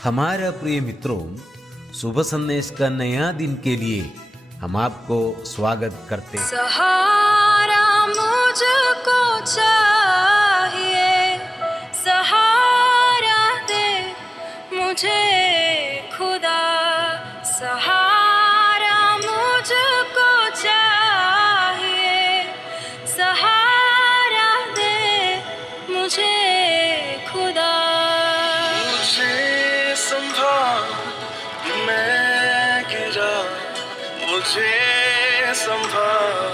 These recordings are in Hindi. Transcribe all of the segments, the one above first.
हमारा प्रिय मित्रों, शुभ संदेश का नया दिन के लिए हम आपको स्वागत करते हैं। सहारा मुझको चाहिए, सहारा दे मुझे खुदा, सहारा मुझको चाहिए, सहारा दे मुझे खुदा। मुझे संभाल, मैं गिरा, मुझे संभाल,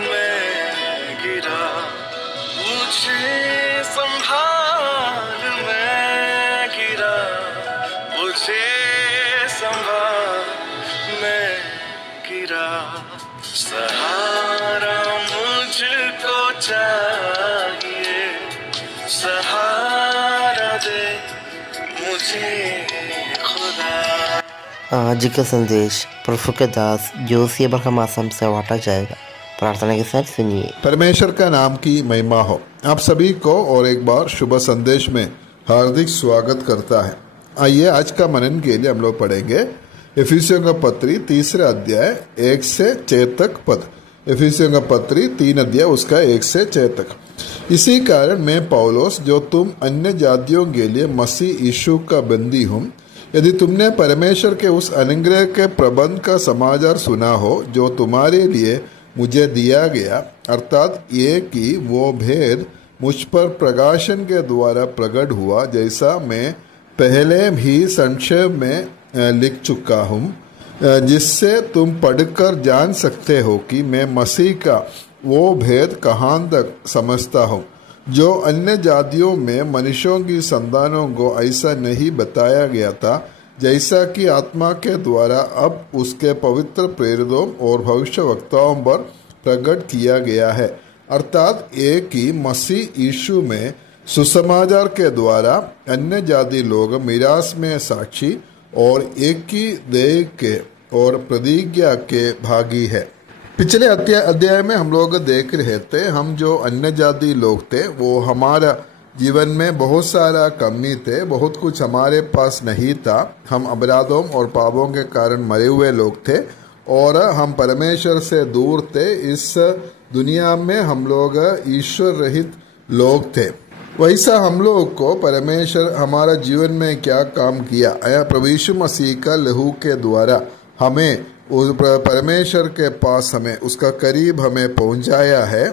मैं गिरा, मुझे संभाल, मैं गिरा, मुझे संभाल, मैं गिरा, सहारा मुझको चाहिए, सहारा दे मुझे खुदा। आज का संदेश प्रभु के दास जोशी अब्राहम आसम से बांटा जाएगा। प्रार्थना के साथ सुनिए। परमेश्वर का नाम की महिमा हो। आप सभी को और एक बार शुभ संदेश में हार्दिक स्वागत करता है। आइए आज का मनन के लिए हम लोग पढ़ेंगे इफिसियों का पत्री 3 अध्याय 1 से 6 तक पद। इफिसियों का पत्री 3 अध्याय उसका 1 से 6 तक। इसी कारण मैं पौलुस, जो तुम अन्य जातियों के लिए मसीह यीशु का बंदी हूँ, यदि तुमने परमेश्वर के उस अनुग्रह के प्रबंध का समाचार सुना हो जो तुम्हारे लिए मुझे दिया गया, अर्थात ये कि वो भेद मुझ पर प्रकाशन के द्वारा प्रकट हुआ, जैसा मैं पहले ही संक्षेप में लिख चुका हूँ, जिससे तुम पढ़कर जान सकते हो कि मैं मसीह का वो भेद कहाँ तक समझता हूँ जो अन्य जातियों में मनुष्यों की संतानों को ऐसा नहीं बताया गया था, जैसा कि आत्मा के द्वारा अब उसके पवित्र प्रेरितों और भविष्यवक्ताओं पर प्रकट किया गया है। अर्थात एक ही मसीह यीशु में सुसमाचार के द्वारा अन्य जाति लोग मिरास में साक्षी और एक ही देह के और प्रतिज्ञा के भागी है। पिछले अध्याय में हम लोग देख रहे थे, हम जो अन्य जाति लोग थे वो हमारा जीवन में बहुत सारा कमी थे, बहुत कुछ हमारे पास नहीं था। हम अपराधों और पापों के कारण मरे हुए लोग थे और हम परमेश्वर से दूर थे। इस दुनिया में हम लोग ईश्वर रहित लोग थे। वैसा हम लोग को परमेश्वर हमारा जीवन में क्या काम किया, प्रभु यीशु मसीह का लहू के द्वारा हमें उस परमेश्वर के पास हमें उसका करीब हमें पहुंचाया है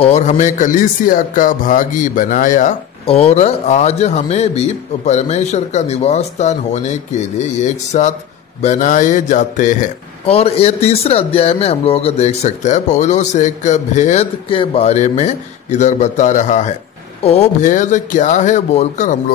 और हमें कलीसिया का भागी बनाया, और आज हमें भी परमेश्वर का निवास स्थान होने के लिए एक साथ बनाए जाते हैं। और ये 3 अध्याय में हम लोग देख सकते हैं पौलुस एक भेद के बारे में इधर बता रहा है। वो भेद क्या है बोलकर हम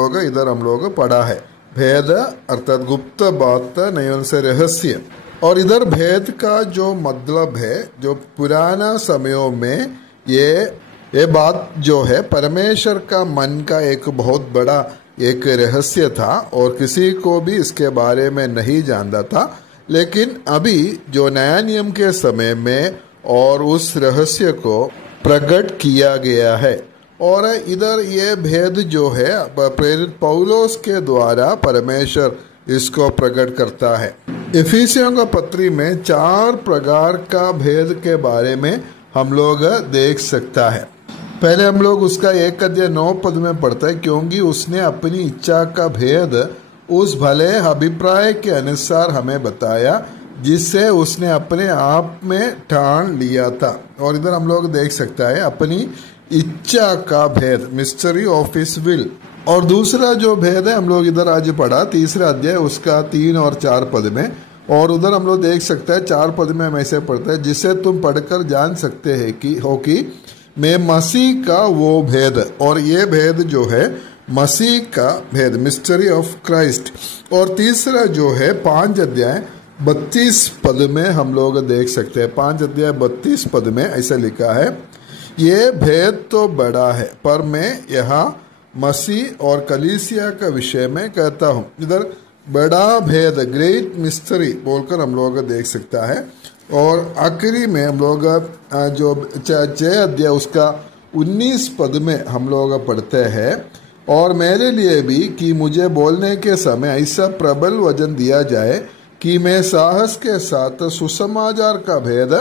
लोग पढ़ा है। भेद अर्थात गुप्त बात, नहीं उनसे रहस्य। और इधर भेद का जो मतलब है, जो पुराना समयों में ये बात जो है परमेश्वर का मन का एक बहुत बड़ा एक रहस्य था और किसी को भी इसके बारे में नहीं जानता था। लेकिन अभी जो नया नियम के समय में और उस रहस्य को प्रकट किया गया है, और इधर ये भेद जो है प्रेरित पौलुस के द्वारा परमेश्वर इसको प्रकट करता है। इफिसियों का पत्री में 4 प्रकार का भेद के बारे में हम लोग देख सकता है। पहले हम लोग उसका 1 अध्याय 9 पद में पढ़ते हैं, क्योंकि उसने अपनी इच्छा का भेद उस भले अभिप्राय के अनुसार हमें बताया, जिससे उसने अपने आप में ठान लिया था। और इधर हम लोग देख सकता है अपनी इच्छा का भेद, मिस्ट्री ऑफ हिज विल। और दूसरा जो भेद है हम लोग इधर आज पढ़ा 3 अध्याय उसका 3 और 4 पद में, और उधर हम लोग देख सकते हैं 4 पद में हम ऐसे पढ़ते हैं, जिससे तुम पढ़कर जान सकते हैं कि मैं मसीह का वो भेद। और ये भेद जो है मसीह का भेद, मिस्ट्री ऑफ क्राइस्ट। और तीसरा जो है 5 अध्याय 32 पद में हम लोग देख सकते हैं। 5 अध्याय 32 पद में ऐसा लिखा है, ये भेद तो बड़ा है, पर मैं यहाँ मसीह और कलीसिया का विषय में कहता हूँ। इधर बड़ा भेद, ग्रेट मिस्ट्री बोलकर हम लोग देख सकता है। और आखिरी में हम लोग जो 6 अध्याय उसका 19 पद में हम लोग पढ़ते हैं, और मेरे लिए भी कि मुझे बोलने के समय ऐसा प्रबल वचन दिया जाए कि मैं साहस के साथ सुसमाचार का भेद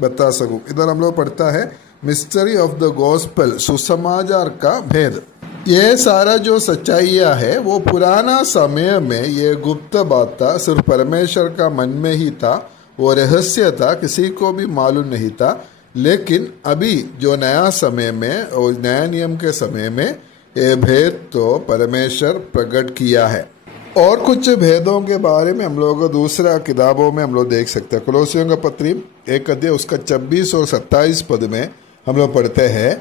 बता सकूं। इधर हम लोग पढ़ता है मिस्ट्री ऑफ द गॉस्पेल, सुसमाचार का भेद। ये सारा जो सच्चाइयाँ है वो पुराना समय में ये गुप्त बात था, सिर्फ परमेश्वर का मन में ही था, वो रहस्य था, किसी को भी मालूम नहीं था। लेकिन अभी जो नया समय में और नया नियम के समय में ये भेद तो परमेश्वर प्रकट किया है। और कुछ भेदों के बारे में हम लोग दूसरा किताबों में हम लोग देख सकते हैं। कुलोसियों का पत्री 1 अध्याय उसका 26 और 27 पद में हम लोग पढ़ते हैं,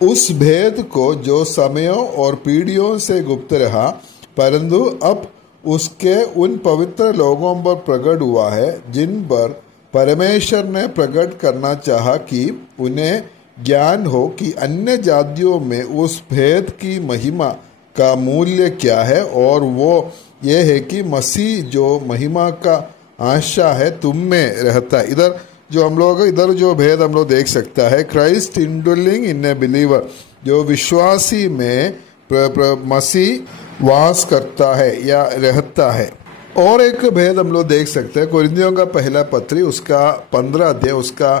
उस भेद को जो समयों और पीढ़ियों से गुप्त रहा परंतु अब उसके उन पवित्र लोगों पर प्रकट हुआ है जिन पर परमेश्वर ने प्रकट करना चाहा कि उन्हें ज्ञान हो कि अन्य जातियों में उस भेद की महिमा का मूल्य क्या है, और वो ये है कि मसीह जो महिमा का आशा है तुम में रहता है। इधर जो भेद हम लोग देख सकता है, क्राइस्ट इंडलिंग इन ए बिलीवर, जो विश्वासी में मसीह वास करता है या रहता है। और एक भेद हम लोग देख सकते हैं, कोरिन्थियों का पहला पत्री उसका 15 अध्याय उसका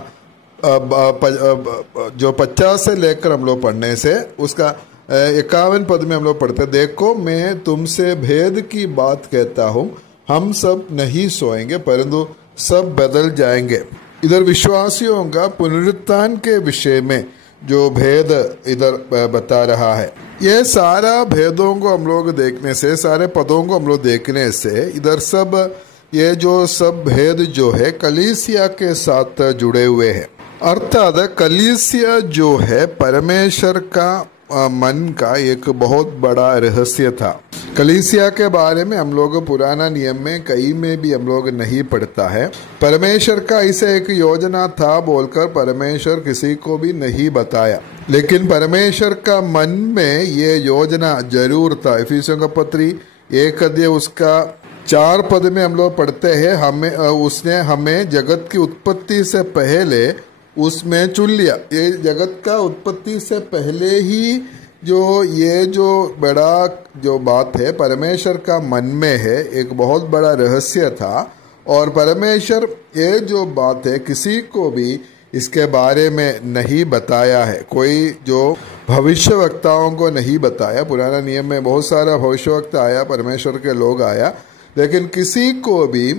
जो 50 से लेकर हम लोग पढ़ने से उसका 51 पद में हम लोग पढ़ते हैं, देखो मैं तुमसे भेद की बात कहता हूँ, हम सब नहीं सोएंगे परंतु सब बदल जाएंगे। इधर विश्वासियों का पुनरुत्थान के विषय में जो भेद इधर बता रहा है। ये सारा भेदों को हम लोग देखने से, सारे पदों को हम लोग देखने से इधर सब ये जो सब भेद जो है कलीसिया के साथ जुड़े हुए हैं। अर्थात कलीसिया जो है परमेश्वर का मन का एक बहुत बड़ा रहस्य था। कलीसिया के बारे में हम लोग पुराना नियम में कहीं में भी हम लोग नहीं पढ़ता है। परमेश्वर का ऐसे एक योजना था बोलकर परमेश्वर किसी को भी नहीं बताया, लेकिन परमेश्वर का मन में ये योजना जरूर था। इफिसियों का पत्री 1 अध्याय उसका 4 पद में हम लोग पढ़ते हैं, उसने हमें जगत की उत्पत्ति से पहले उसमें चुन लिया। ये जगत का उत्पत्ति से पहले ही जो बड़ा जो बात है परमेश्वर का मन में है, एक बहुत बड़ा रहस्य था। और परमेश्वर ये जो बात है किसी को भी इसके बारे में नहीं बताया है, कोई जो भविष्य वक्ताओं को नहीं बताया। पुराना नियम में बहुत सारा भविष्य वक्ता आया, परमेश्वर के लोग आया, लेकिन किसी को भी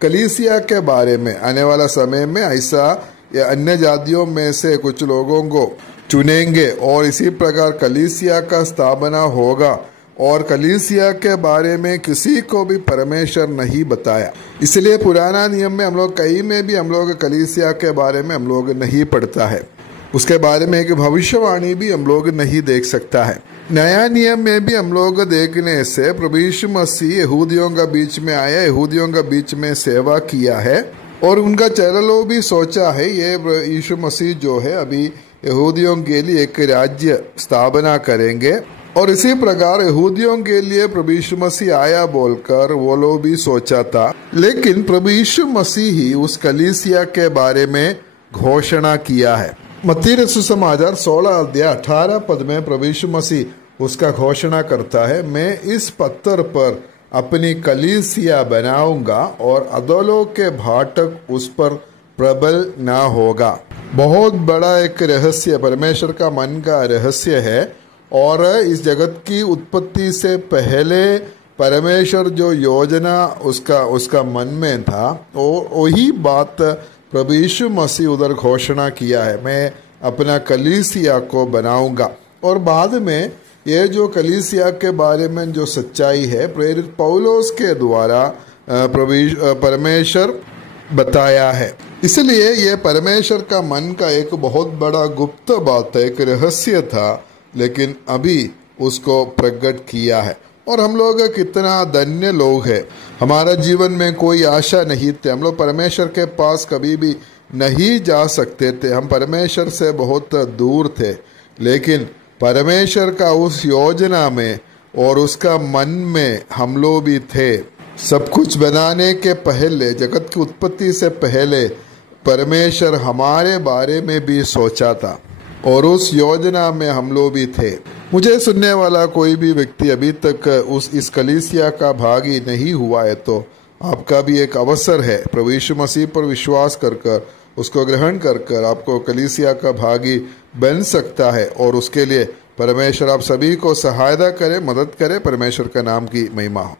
कलीसिया के बारे में आने वाला समय में ऐसा या अन्य जातियों में से कुछ लोगों को चुनेंगे और इसी प्रकार कलीसिया का स्थापना होगा, और कलीसिया के बारे में किसी को भी परमेश्वर नहीं बताया। इसलिए पुराना नियम में हम लोग कहीं में भी हम लोग कलीसिया के बारे में हम लोग नहीं पढ़ता है, उसके बारे में एक भविष्यवाणी भी हम लोग नहीं देख सकता है। नया नियम में भी हम लोग देखने से प्रभु यीशु मसीह यहूदियों का बीच में आया, यहूदियों का बीच में सेवा किया है और उनका चेलों भी सोचा है ये यीशु मसीह जो है अभी यहूदियों के लिए एक राज्य स्थापना करेंगे, और इसी प्रकार यहूदियों के लिए प्रभु यीशु मसीह आया बोलकर वो लोग भी सोचा था। लेकिन प्रभु यीशु मसीह ही उस कलीसिया के बारे में घोषणा किया है। मत्ती रचित सुसमाचार 16 अध्याय 18 पद में प्रभु यीशु मसीह उसका घोषणा करता है, मैं इस पत्थर पर अपनी कलीसिया बनाऊंगा और अधोलोक के फाटक उस पर प्रबल ना होगा। बहुत बड़ा एक रहस्य, परमेश्वर का मन का रहस्य है। और इस जगत की उत्पत्ति से पहले परमेश्वर जो योजना उसका मन में था, वही बात प्रभु यीशु मसीह उधर घोषणा किया है, मैं अपना कलीसिया को बनाऊंगा। और बाद में ये जो कलीसिया के बारे में जो सच्चाई है प्रेरित पौलुस के द्वारा परमेश्वर बताया है। इसलिए ये परमेश्वर का मन का एक बहुत बड़ा गुप्त बात है, एक रहस्य था, लेकिन अभी उसको प्रकट किया है। और हम लोग कितना धन्य लोग हैं, हमारा जीवन में कोई आशा नहीं थी, हम लोग परमेश्वर के पास कभी भी नहीं जा सकते थे, हम परमेश्वर से बहुत दूर थे, लेकिन परमेश्वर का उस योजना में और उसका मन में हम लोग भी थे। सब कुछ बनाने के पहले, जगत की उत्पत्ति से पहले परमेश्वर हमारे बारे में भी सोचा था और उस योजना में हम लोग भी थे। मुझे सुनने वाला कोई भी व्यक्ति अभी तक इस कलीसिया का भागी नहीं हुआ है तो आपका भी एक अवसर है। प्रभु यीशु मसीह पर विश्वास कर उसको ग्रहण कर आपको कलीसिया का भागी बन सकता है और उसके लिए परमेश्वर आप सभी को सहायता करे, मदद करे। परमेश्वर का नाम की महिमा हो।